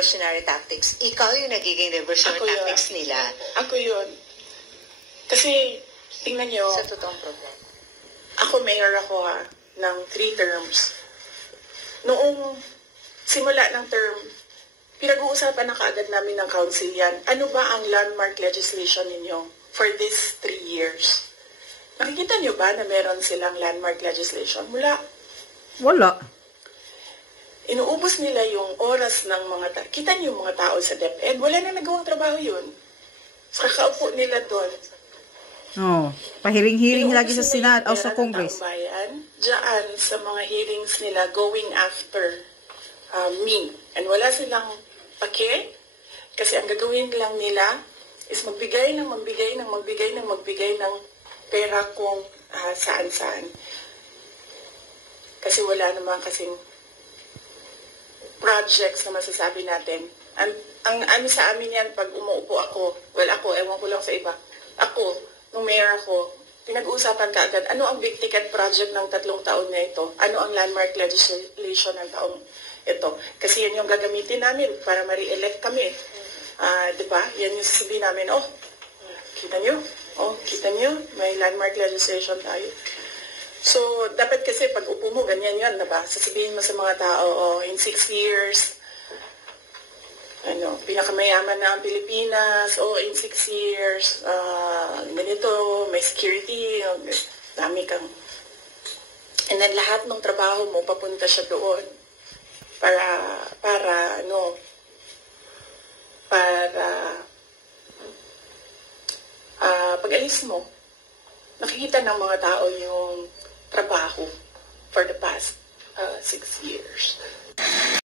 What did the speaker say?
Reversionary tactics. Ikaw yung nagiging reversionary tactics nila. Ako yun. Kasi, tingnan nyo. Sa totoong problema. Ako, mayor ako ng 3 terms. Noong simula ng term, pinag-uusapan na kaagad namin ng council yan. Ano ba ang landmark legislation ninyo for these 3 years? Nakikita nyo ba na meron silang landmark legislation? Wala. Inuubos nila yung oras ng mga tao. Kita niyo yung mga tao sa DepEd, wala na nagawang trabaho yun. Kakaupo nila doon. Pahiring-hiring lagi sa Senado o sa Congress. Diyan sa mga hearings nila going after me. And wala silang pake kasi ang gagawin lang nila is magbigay ng pera kung saan-saan. Kasi wala naman kasing projects na masasabi natin. Ang ano sa amin yan, pag umuupo ako, ewan ko lang sa iba. Ako, nung mayor ako, pinag-uusapan kaagad, ano ang big ticket project ng 3 taon na ito? Ano ang landmark legislation ng taong ito? Kasi yan yung gagamitin namin para ma-re-elect kami. Diba? Yan yung sasabihin namin, kita nyo? May landmark legislation tayo. So, dapat kasi pag upo mo, ganyan yan, diba? Sasabihin mo sa mga tao, in 6 years, pinakamayaman na ang Pilipinas, in 6 years, ganito, may security, dami kang. And then lahat ng trabaho mo, papunta siya doon. Para pag-alis mo, nakikita ng mga tao yung trabaho for the past 6 years.